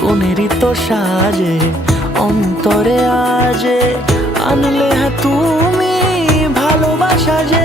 কোনেরই তো সাজে অন্তরে আজে। আনলে হ্যাঁ তুমি ভালোবাসা যে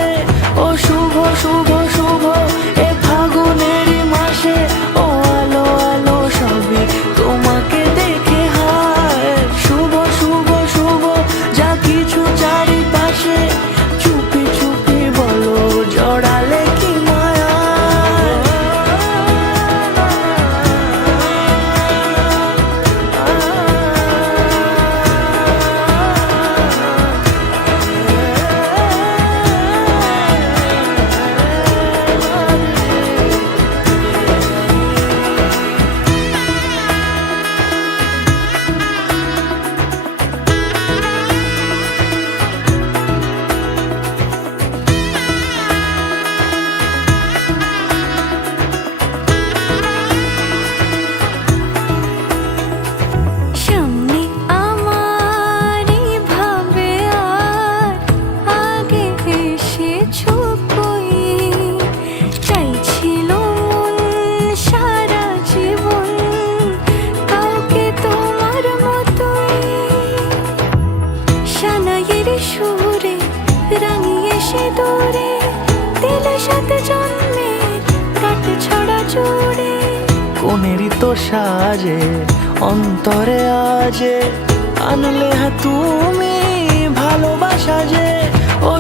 সানাইয়ের সুরে, রাঙিয়ে সে দূরে দিলে সাথে জন্মে, কাটে ছড়া কোনেরই তো সাজে, অন্তরে আজে, আনলে হা তুমি ভালোবাসা যে, ও